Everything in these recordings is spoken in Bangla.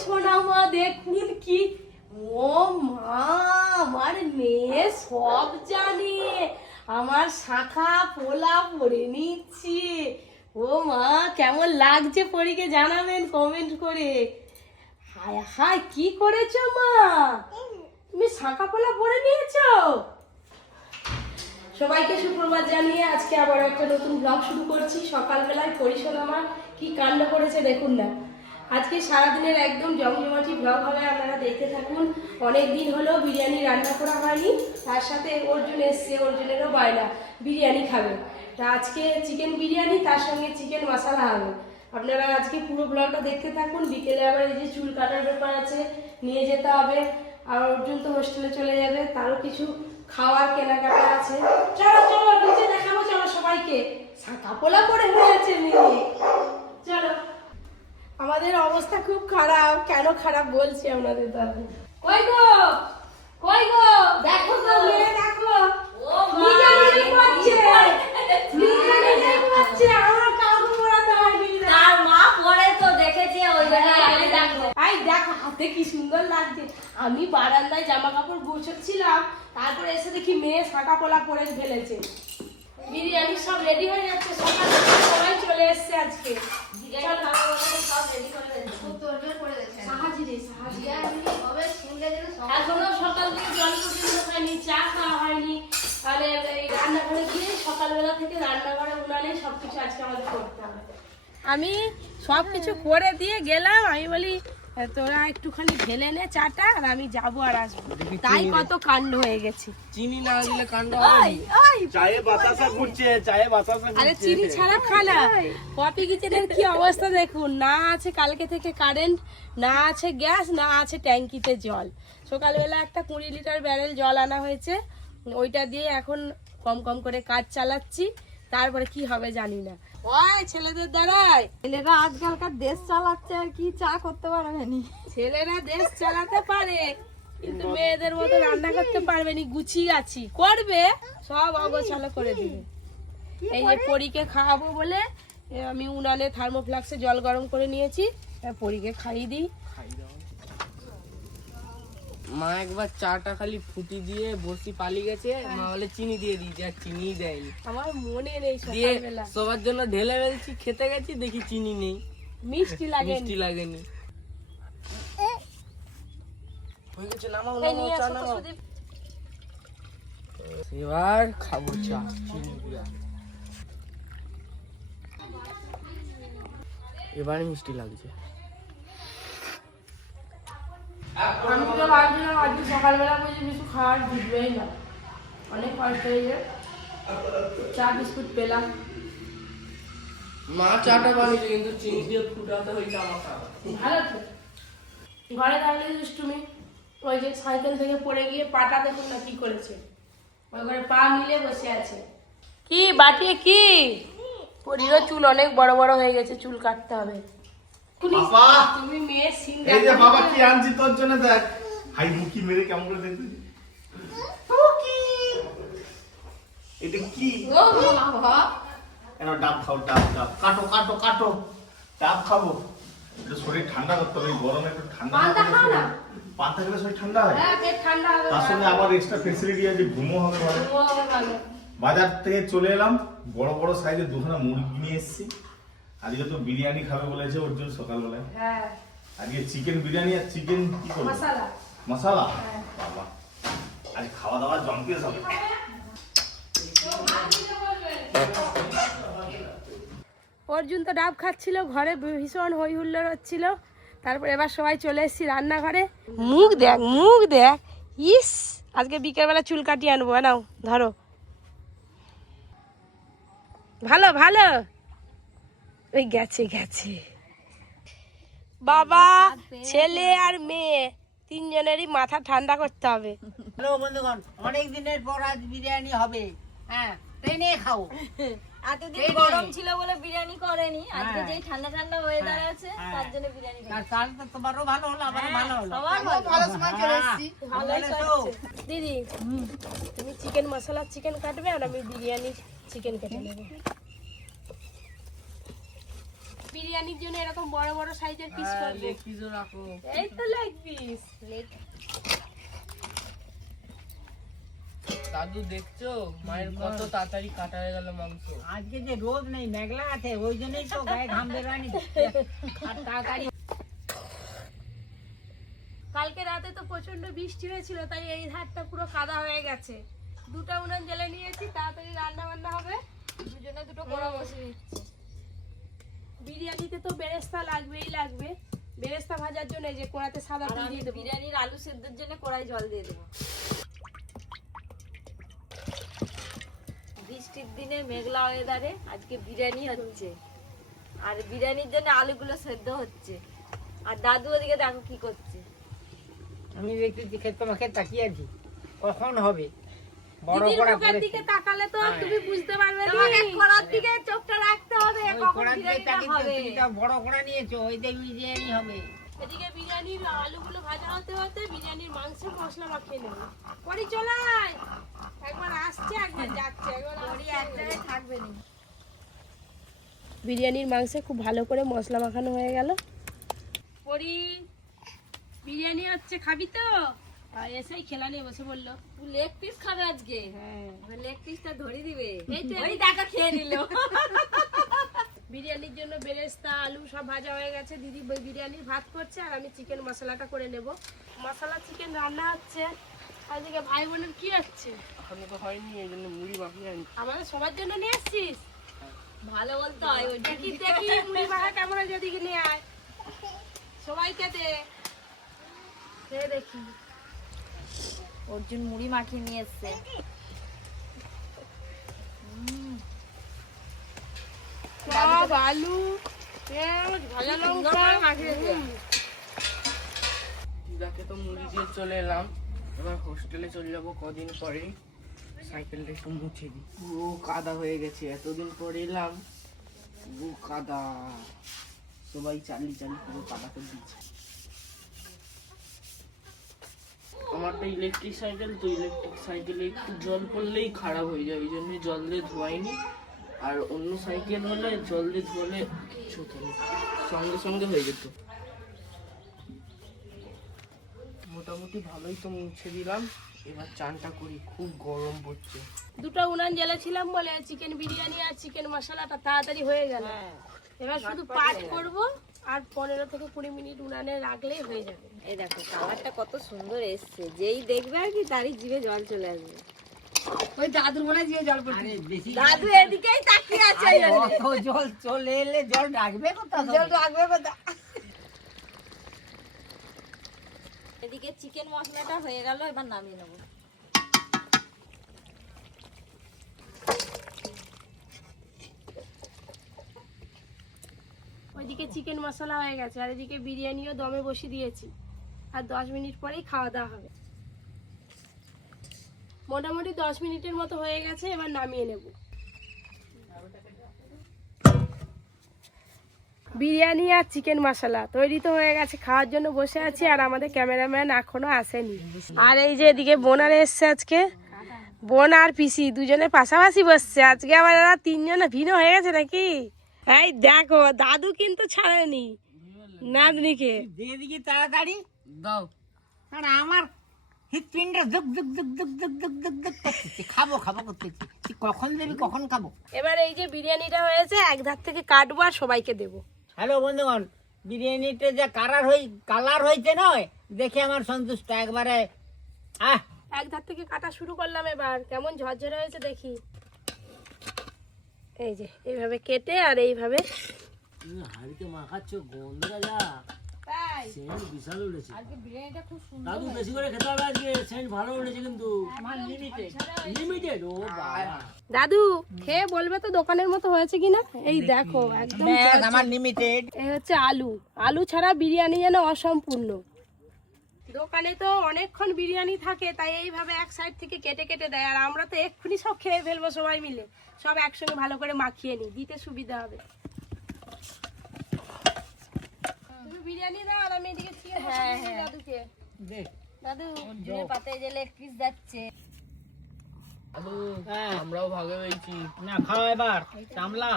সোনা মা দেখুন কি, ও মা আমার মেয়ে সব জানে, আমার শাখা পোলা পরে নিচ্ছি। ও মা কেমন লাগছে পরীকে জানাবেন কমেন্ট করে। হায় হায় কি করেছো মা, তুমি শাখা পোলা পরে নিয়েছো? সবাইকে সুপ্রভাত জানিয়ে আজকে আবার একটা নতুন ব্লগ শুরু করছি। সকালবেলায় পরিশোনা আমার কি কাণ্ড করেছে দেখুন না। আজকে সারাদিনের একদম জমজমাটি ব্লগ হবে, আপনারা দেখতে থাকুন। অনেক দিন হলো বিরিয়ানি রান্না করা হয়নি, তার সাথে অর্জুন এসছে, অর্জুনেরও বায়না বিরিয়ানি খাবে। তা আজকে চিকেন বিরিয়ানি, তার সঙ্গে চিকেন মশলা হবে। আপনারা আজকে পুরো ব্লগটা দেখতে থাকুন। বিকেলে আবার এই যে চুল কাটার ব্যাপার আছে, নিয়ে যেতে হবে। আর অর্জুন তো হোস্টেলে চলে যাবে, তারও কিছু খাওয়ার কেনাকাটা আছে। চলো চলো নিচে দেখাবো, চলো সবাইকে। শাঁকা পোলা করে হয়ে আছে মেয়ে, চলো। আমাদের অবস্থা খুব খারাপ, কেন খারাপ বলছি আপনাদের দাদা। কই গো কই গো, দেখো তো মেয়ে দেখো, ও নিজে নিজে পড়ছে, নিজে নিজে পড়ছে, আমার কাউকে পড়াতে হয়নি। তার মা পড়ে তো দেখেছে ওই জায়গায়, দেখো আই দেখো হাতে কি সুন্দর লাগছে। আমি বারান্দায় জামা কাপড় গোছাচ্ছিলাম, তারপরে এসে দেখি মেয়ে শাঁকা পোলা পরে ফেলেছে। বিরিয়ানি সব রেডি হয়ে যাচ্ছে, সকাল থেকে সবাই চলে এসছে আজকে। সব রেডি করে দিয়েছে, খুব তোড়জোড় করে দিয়েছে। সাহায্য রে সাহায্য। বিরিয়ানি হবে সিঙ্গে যেন সব এখনো সকাল থেকে জল পর্যন্ত খাইনি, চা খাওয়া হয়নি। মানে এই রান্নাঘরে গিয়ে সকালবেলা থেকে রান্নাঘরে উনানে সবকিছু আজকে আমাদের করতে হবে। আমি সবকিছু করে দিয়ে গেলাম, আমি বলি তোরা একটুখানি ঢেলে নে চাটা, আর আমি যাবো আর আসবো। তাই কত কাণ্ড হয়ে গেছে। চিনি না দিলে কাণ্ড হবে না। চায়ে বাতাসা ঘুরছে, চায়ে বাতাসা ঘুরছে। আরে চিনি ছাড়া খানা। কপি কিচেনের কি অবস্থা দেখুন, না আছে কালকে থেকে কারেন্ট, না আছে গ্যাস, না আছে ট্যাঙ্কিতে জল। সকালবেলা একটা 20 লিটার ব্যারেল জল আনা হয়েছে, ওইটা দিয়ে এখন কম কম করে কাজ চালাচ্ছি। তারপরে কি হবে জানি না। ওই ছেলেদের দ্বারাই, ছেলেরা আজকালকার দেশ চালাচ্ছে আর কি চা করতে পারবে নি। ছেলেরা দেশ চালাতে পারে কিন্তু মেয়েদের মতো রান্না করতে পারবে নি। গুছিয়ে আছি, করবে সব অগোছালো করে দিবে। এই যে পরীকে খাওয়াবো বলে আমি উনানে থার্মোফ্লাক্সে জল গরম করে নিয়েছি, পরীকে খাইয়ে দিই। মা একবার চাটা খালি ফুটি দিয়ে বসি পালিয়ে গেছে, মা বলে চিনি দিয়ে দিয়েছে, আর চিনি দেয়নি। আমার মনে নেই দিয়ে সকালবেলা। সবার জন্য ঢেলে ফেলছি, খেতে গেছি দেখি চিনি নেই, মিষ্টি লাগে মিষ্টি লাগেনি। হয়ে গেছে, নামাও এই নিয়ে নামাও, চা আসো তো নামাও। সুদীপ। এবার খাবো চা চিনি দিয়া। এবারে মিষ্টি লাগছে। আমি তো ভাবছিলাম আজকে সকালবেলা বুঝি কিছু খাওয়ার জুটবেই না, অনেক কষ্ট হয়েছে। চা বিস্কুট পেলাম। মা চাটা বানিয়েছে কিন্তু চিনি দিয়ে ফুটাতে হয়েছে আমার খাওয়া। ভালো তো, ঘরে থাকলে দুষ্টুমি। ওই যে সাইকেল থেকে পড়ে গিয়ে পাটা দেখুন না কি করেছে, ওই ঘরে পা মিলে বসে আছে। কি বাটিয়ে কি, পরিরও চুল অনেক বড় বড় হয়ে গেছে, চুল কাটতে হবে। বাবা! তুমি মেয়ের সিন এই যে বাবা কি আনছি তোর জন্য, দেখ হাই মুখি মেরে কেমন করে দেখতে। এটা কি? বাবা কেন ডাব খাও, ডাব ডাব কাটো কাটো কাটো, ডাব খাবো। একটু শরীর ঠান্ডা করতে হবে, এই গরমে একটু ঠান্ডা পান্তা খাও না। পান্তা খেলে শরীর ঠান্ডা হয়। হ্যাঁ পেট ঠান্ডা হবে, তার সঙ্গে আবার এক্সট্রা ফেসিলিটি আছে, ঘুমও হবে ঘরে। ঘুমও হবে ভালো। বাজার থেকে চলে এলাম, বড় বড় সাইজের দুখানা মুরগি নিয়ে এসেছি। আজকে তো বিরিয়ানি খাবে বলেছে ওর জন্য সকালবেলায়। হ্যাঁ আজকে চিকেন বিরিয়ানি আর চিকেন কি করবো, মশলা। মশলা। হ্যাঁ। বাবা আজ খাওয়া দাওয়া জমকে যাবে। অর্জুন তো ডাব খাচ্ছিল, ঘরে ভীষণ হই হুল্লোড় হচ্ছিল। তারপর এবার সবাই চলে এসেছি রান্নাঘরে। মুখ দেখ মুখ দেখ, ইস আজকে বিকেলবেলা চুল কাটিয়ে আনবো। নাও ধরো, ভালো ভালো। ওই গেছে গেছে। বাবা ছেলে আর মেয়ে তিনজনেরই মাথা ঠান্ডা করতে হবে। হ্যালো বন্ধুগণ, অনেক দিনের পর আজ বিরিয়ানি হবে। হ্যাঁ, ট্রেনে খাও। এতদিন গরম ছিল বলে বিরিয়ানি করেনি, আজকে হ্যাঁ। যেই ঠান্ডা ঠান্ডা ওয়েদার হ্যাঁ, আছে হ্যাঁ। তার জন্য বিরিয়ানি করেছি। আর তাহলে তো তোমারও ভালো হলো, আমারও ভালো হলো। সবার আমিও ভালো সময় চলে এসেছি। ভালোই ভালো তো? করছে। দিদি তুমি চিকেন মশলা চিকেন কাটবে, আর আমি বিরিয়ানি চিকেন কেটে নেবো। বিরিয়ানির জন্য এরকম বড় বড় সাইজের পিস করব। লেগ পিসও রাখো। এই তো লেগ পিস। দাদু দেখছো মায়ের কত তাড়াতাড়ি কাটা হয়ে গেল মাংস। আজকে যে রোদ নেই, মেঘলা আছে, ওই জন্যই তো গায়ে ঘাম বেরোয়নি আর তাড়াতাড়ি। কালকে রাতে তো প্রচন্ড বৃষ্টি হয়েছিল, তাই এই ধারটা পুরো কাদা হয়ে গেছে। দুটো উনান জ্বেলে নিয়েছি, তাড়াতাড়ি রান্না বান্না হবে। দুজনে দুটো কড়া বসে দিচ্ছি। বিরিয়ানিতে তো বেরেস্তা লাগবে। বেরেস্তা ভাজার জন্য এই যে কড়াতে সাদা তেল দিয়ে দেবো। বিরিয়ানির আলু সেদ্ধের জন্য কড়াই জল দিয়ে দেবো। বৃষ্টির দিনে মেঘলা ওয়েদারে আজকে বিরিয়ানি হচ্ছে, আর বিরিয়ানির জন্য আলুগুলো সেদ্ধ হচ্ছে। আর দাদু ওদিকে দেখো কি করছে। আমি দেখতেছি তোমাকে তাকিয়ে আছি, কখন হবে। বড় দিদির কড়া মুখের করেছি। দিকে তাকালে তো আর তুমি বুঝতে পারবে না। তোমাকে কড়ার দিকে চোখটা রাখতে হবে, ওই কখন কড়া দিয়ে বিরিয়ানিটা তাকিয়ে হবে। তুমি তো বড় কড়া নিয়েছো, ওই দিয়ে বিরিয়ানি হবে। এদিকে বিরিয়ানির আলুগুলো ভাজা হতে হতে বিরিয়ানির মাংসের মশলা মাখিয়ে নেব। পরি চলাই, একবার আসছে একবার যাচ্ছে, একবার পরি এক জায়গায় থাকবে না। বিরিয়ানির মাংসে খুব ভালো করে মশলা মাখানো হয়ে গেল। পরি বিরিয়ানি হচ্ছে, খাবি তো? আর এসেই খেলা নিয়ে বসে বললো। তুই লেগ পিস খাবে আজকে? হ্যাঁ, লেগ পিসটা ধরে দিবে। এই তো ওই টাকা খেয়ে নিল। বিরিয়ানির জন্য বেরেস্তা আলু সব ভাজা হয়ে গেছে। দিদি বিরিয়ানির ভাত করছে আর আমি চিকেন মশলাটা করে নেব। মশলা চিকেন রান্না হচ্ছে। আজকে ভাই বোনের কি হচ্ছে? এখনো তো হয়নি, এই জন্য মুড়ি মাখিয়ে আনি। আমাদের সবার জন্য নিয়ে এসছিস? ভালো বলতে হয় ওই দেখি মুড়ি মাখা কেমন হয়, যদি নিয়ে আয় সবাইকে দে, খেয়ে দেখি। অর্জুন মুড়ি মাখিয়ে নিয়ে এসছে। সব আলু পেঁয়াজ ভাজা লঙ্কা মাখিয়ে দে। দিদাকে তো মুড়ি দিয়ে চলে এলাম, এবার হোস্টেলে চলে যাবো কদিন পরেই। সাইকেলটা একটু মুছে দিই, পুরো কাদা হয়ে গেছে। এতদিন পরে এলাম, পুরো কাদা। সবাই চালি পুরো কাদা করে দিচ্ছে। আমারটা ইলেকট্রিক সাইকেল, তো ইলেকট্রিক সাইকেলে একটু জল পড়লেই খারাপ হয়ে যায়, এই জন্য জল দিয়ে ধোয়াইনি। আর অন্য সাইকেল হলে জল দিয়ে ধোয়ালে কিছু হতো না, সঙ্গে সঙ্গে হয়ে যেত। মোটামুটি ভালোই তো মুছে দিলাম, এবার চানটা করি, খুব গরম পড়ছে। দুটো উনান জ্বালাছিলাম বলে চিকেন বিরিয়ানি আর চিকেন মশলাটা তাড়াতাড়ি হয়ে গেল। এবার শুধু পাট করব আর 15 থেকে 20 মিনিট উনানে রাখলেই হয়ে যাবে। এই দেখো কালারটা কত সুন্দর এসছে, যেই দেখবে আর কি তারই জিভে জল চলে আসবে। ওই দাদুর মনে দিয়ে জল পড়ছে। আরে বেশি দাদু এদিকেই তাকিয়ে আছে। আরে অত জল চলে এলে জল রাখবে কোথায়? জল রাখবে কোথা? এদিকে চিকেন মশলাটা হয়ে গেল, এবার নামিয়ে নেবো। ওইদিকে চিকেন মশলা হয়ে গেছে আর এদিকে বিরিয়ানিও দমে বসিয়ে দিয়েছি। আর 10 মিনিট পরেই খাওয়া দাওয়া হবে। মোটামুটি 10 মিনিটের মতো হয়ে গেছে, এবার নামিয়ে নেব। বিরিয়ানি আর চিকেন মশলা তৈরি তো হয়ে গেছে, খাওয়ার জন্য বসে আছি। আর আমাদের ক্যামেরাম্যান এখনো আসেনি। আর এই যে এদিকে বোনার এসছে আজকে, বোন আর পিসি দুজনে পাশাপাশি বসছে। আজকে আবার এরা তিনজনে ভিন্ন হয়ে গেছে নাকি? এই দেখো দাদু কিন্তু ছাড়েনি নাতনিকে। দিয়ে দিকে তাড়াতাড়ি দাও। আর আমার হৃৎপিণ্ডটা দুক দুক দুক দুক দুক দুক দুক দুক করতেছে, খাবো করতেছি। তুই কখন দেবি, কখন খাবো? এবার এই যে বিরিয়ানিটা হয়েছে, এক ধার থেকে কাটবো আর সবাইকে দেবো। হ্যালো বন্ধুগণ, বিরিয়ানিটা যে কালার হয়েছে নয় দেখে আমার সন্তুষ্ট একবারে। এক ধার থেকে কাটা শুরু করলাম, এবার কেমন ঝরঝরে হয়েছে দেখি। এই যে এইভাবে কেটে আর এইভাবে। হাড়িতে মাখাচ্ছ, গন্ধটা যা তাই সেন্ট বিশাল উঠেছে। আজকে বিরিয়ানিটা খুব সুন্দর। দাদু বেশি করে খেতে হবে আজকে, সেন্ট ভালো উঠেছে কিন্তু। লিমিটেড। ও বাবা, দাদু খেয়ে বলবে তো দোকানের মতো হয়েছে কিনা। এই দেখো একদম আমার লিমিটেড। এই হচ্ছে আলু ছাড়া বিরিয়ানি যেন অসম্পূর্ণ। দোকানে তো অনেকক্ষণ বিরিয়ানি থাকে, তাই এইভাবে এক সাইড থেকে কেটে কেটে দেয়। আর আমরা তো এক্ষুনি সব খেয়ে ফেলবো সবাই মিলে, সব একসঙ্গে ভালো করে মাখিয়ে নিই, দিতে সুবিধা হবে। তুমি বিরিয়ানি দাও আর আমি এদিকে চিকেন মশলা দিই দাদুকে। দাদু অর্জুনের পাতায় যে লেগ পিস যাচ্ছে। দাদু আমরাও ভাগে হয়েছি। না খাও এবার, কামলা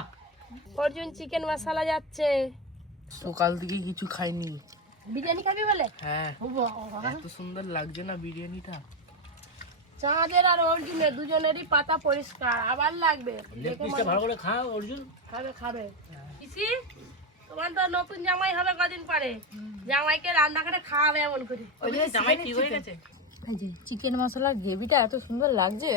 অর্জুন চিকেন মশলা যাচ্ছে। সকাল থেকে কিছু খাইনি। বিরিয়ানি খাবি বলে? হ্যাঁ, এত সুন্দর লাগছে না বিরিয়ানিটা। চাঁদের আর অর্জুনের দুজনেরই পাতা পরিষ্কার, আবার লাগবে। লেগ পিসটা ভালো করে খাও অর্জুন। খাবে খাবে। পিসি, তোমার তো নতুন জামাই হবে কদিন পরে, জামাইকে রান্না করে খাওয়াবে এমন করে। জামাই ঠিক হয়ে গেছে। এই যে চিকেন মশলার গ্রেভিটা এত সুন্দর লাগছে।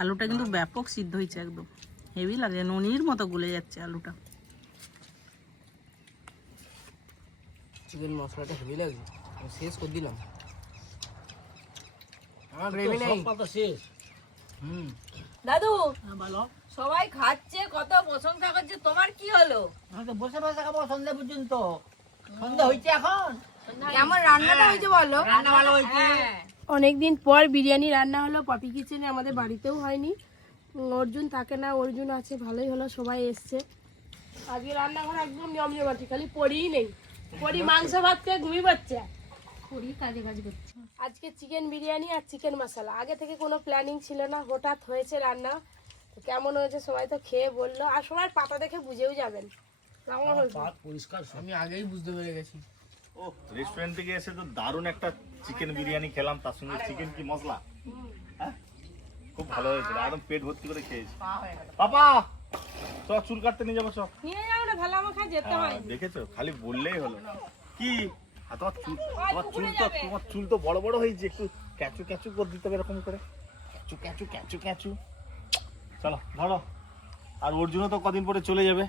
আলুটা কিন্তু ব্যাপক সিদ্ধ হয়েছে, একদম হেভি লাগে, ননির মতো গলে যাচ্ছে আলুটা। চিকেন মশলাটা হেভি লাগছে, আমি শেষ করে দিলাম। আমার গ্রেভি নেই। সব পাতা শেষ। দাদু বলো, সবাই খাচ্ছে, কত প্রশংসা করছে, তোমার কি হলো? আমি তো বসে বসে খাবো সন্ধ্যা পর্যন্ত। সন্ধ্যা হয়েছে এখন, কেমন রান্নাটা হয়েছে বলো? রান্না ভালো হয়েছে। অনেকদিন পর বিরিয়ানি রান্না হলো পপি কিচেনে, আমাদের বাড়িতেও হয়নি। অর্জুন থাকে না, অর্জুন আছে, ভালোই হলো, সবাই এসছে। আজকে রান্নাঘর একদম নিয়ম জমাটি, খালি পড়িই নেই। পড়ি মাংস ভাত খেয়ে ঘুমিয়ে পড়ছে। আজকে চিকেন বিরিয়ানি আর চিকেন মশলা, আগে থেকে কোনো প্ল্যানিং ছিল না, হঠাৎ হয়েছে রান্না। তো কেমন হয়েছে সবাই তো খেয়ে বললো, আর সবাই পাতা দেখে বুঝেও যাবেন কেমন হয়েছে। পাত পরিষ্কার সব। আমি আগেই বুঝতে পেরে গেছি। ও রেস্টুরেন্ট থেকে এসে তো দারুণ একটা চিকেন বিরিয়ানি খেলাম, তার সঙ্গে চিকেন কি মশলা, হ্যাঁ? খুব ভালো হয়েছিল, একদম পেট ভর্তি করে খেয়েছি। পাপা চ চুল কাটতে নিয়ে যাবো, চ। নিয়ে যাও না, ভালো আমার খায় যেতে হয়। দেখেছো, খালি বললেই হলো। কি আর তোমার চুল তো বড় বড় হয়েছে, একটু ক্যাচু ক্যাচু করে দিতে হবে এরকম করে, ক্যাচু ক্যাচু ক্যাচু ক্যাচু। চলো ধরো। আর অর্জুনও তো কদিন পরে চলে যাবে,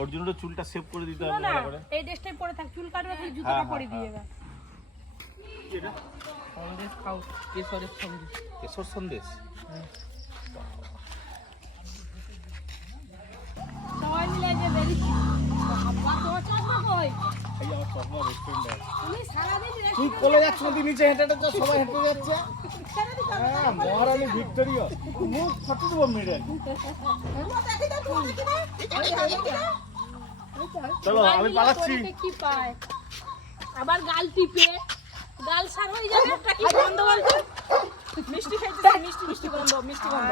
অর্জুনেরও চুলটা সেভ করে দিতে হবে না, ভালো করে। এই ড্রেসটাই পরে থাক, চুল কাটবে তুই জুতোটা পরে দিয়ে এবার। সন্দেশ খাও, কেশরের সন্দেশ। কেশর সন্দেশ। সবাই মিলে যে বেরিয়েছি। বাবা, তোমার চশমা কই? এই আমার চশমা রেস্টুরেন্টে আছে। তুমি সারাদিন তুই কোলে যাচ্ছ না, তুই নিচে হেঁটে হেঁটে সবাই হেঁটে যাচ্ছে। হ্যাঁ, মহারানী ভিক্টোরিয়া মুখ ফটো দেবো মেরে। চলো আমি পালাচ্ছি। কি পায় আবার গাল টিপে, গাল সার হয়ে যাবে। মুখটা কি বন্ধ বলতো? মিষ্টি খাইতে, মিষ্টি মিষ্টি গন্ধ, মিষ্টি গন্ধ।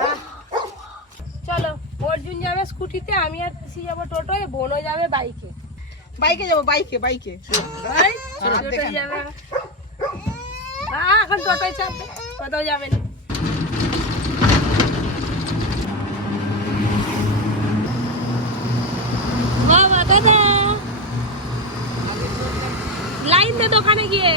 চলো, অর্জুন যাবে স্কুটিতে, আমি আর পিসি যাবো টোটোয়, বোনও যাবে বাইকে। বাইকে যাবো, বাইকে বাইকে। ভাই টোটোয় যাবে। এখন টোটোয় চাপবে, কোথাও যাবে না। বাবা দাদা লাইন দে দোকানে গিয়ে।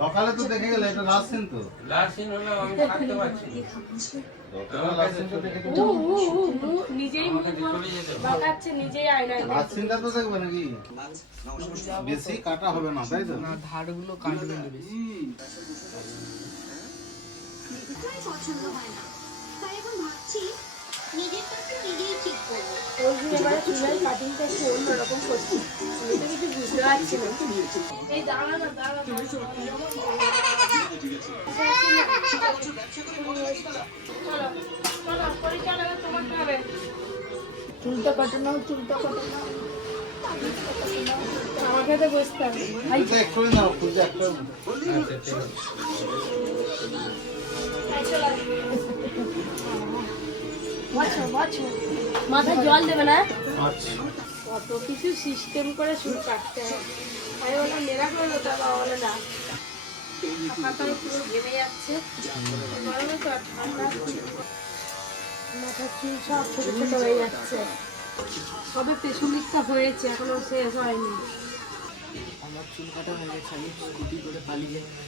সকালে তো দেখে গেলে এটা লাস্ট সিন তো। নিজেই বাঁকাচ্ছে, নিজেই আয়নায় লাস্ট সিনটা তো দেখবে নাকি? বেশি কাটা হবে না, তাই তো? না, ধারগুলো কাটবে না বেশি। পছন্দ হয় না, তাই এখন ভাবছি নিজেরটা তো নিজেই ঠিক করবো। অর্জুন এবারে চুলের কাটিংটা একটু অন্যরকম করছি, আমি তো কিছু বুঝতে পারছি না। এই দাঁড়া না, দাঁড়া চলো পরিচালনা তোমাকে হবে। চুলটা কাটানো, চুলটা কাটানো। আমাকে তো বুঝতে হবে। ফুলটা একটু নাও, ফুলটা একটু। মাথায় জল দেবে না, আচ্ছা কত কিছু সিস্টেম করে চুল কাটতে হয়। আমি বললাম মেরা করে দিতে হবে, বলে না, মাথায় পুরো ঘেমে যাচ্ছে গরমে তো, আর ঠান্ডা মাথার চুল সব ছোট ছোট হয়ে যাচ্ছে। সবে পেছন দিকটা হয়েছে, এখনো শেষ হয়নি। আমার চুল কাটা হয়ে গেছে, আমি স্কুটি করে পালিয়ে যাবো।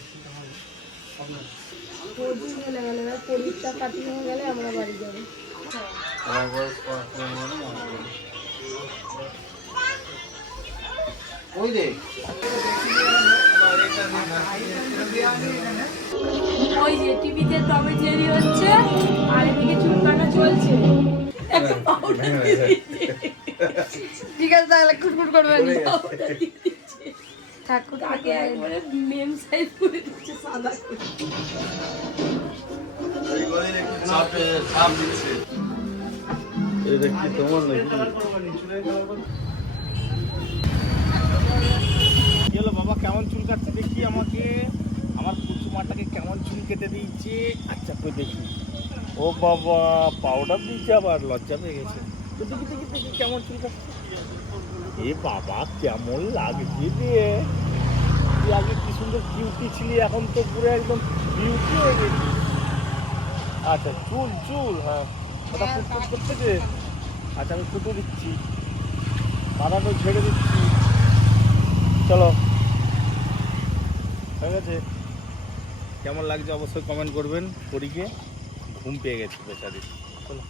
পরদিন গেলে গেলে এবার পরিটা কাটিং হয়ে গেলে আমরা বাড়ি যাবো। ওই রে ওই যে টিভিতে টমে জেরি হচ্ছে, আর এদিকে চুল কাটা চলছে। ঠিক আছে, তাহলে খুটখুট করবে না। ঠাকুর তাকে একবারে মেম সাইজ করে দিচ্ছে সাদা করে। এটা কি তোমার নাকি? কি হলো বাবা, কেমন চুল কাটছে দেখি আমাকে। আমার কুচু মাটাকে কেমন চুল কেটে দিয়েছে। আচ্ছা তো দেখি। ও বাবা, পাউডার দিয়েছে আবার, লজ্জা পেয়ে গেছে। তো দেখি দেখি দেখি কেমন চুল কাটছে। এ বাবা, কেমন লাগছে রে। তুই আগে কি সুন্দর কিউটি ছিলি, এখন তো পুরো একদম বিউটি হয়ে গেছি। আচ্ছা চুল চুল, হ্যাঁ ওটা ফুটফুট করতে দে। আচ্ছা আমি ফুটো দিচ্ছি, মাথাটা ঝেড়ে দিচ্ছি। চলো, হয়ে গেছে। কেমন লাগছে অবশ্যই কমেন্ট করবেন। পরীকে ঘুম পেয়ে গেছে বেচারি। চলো।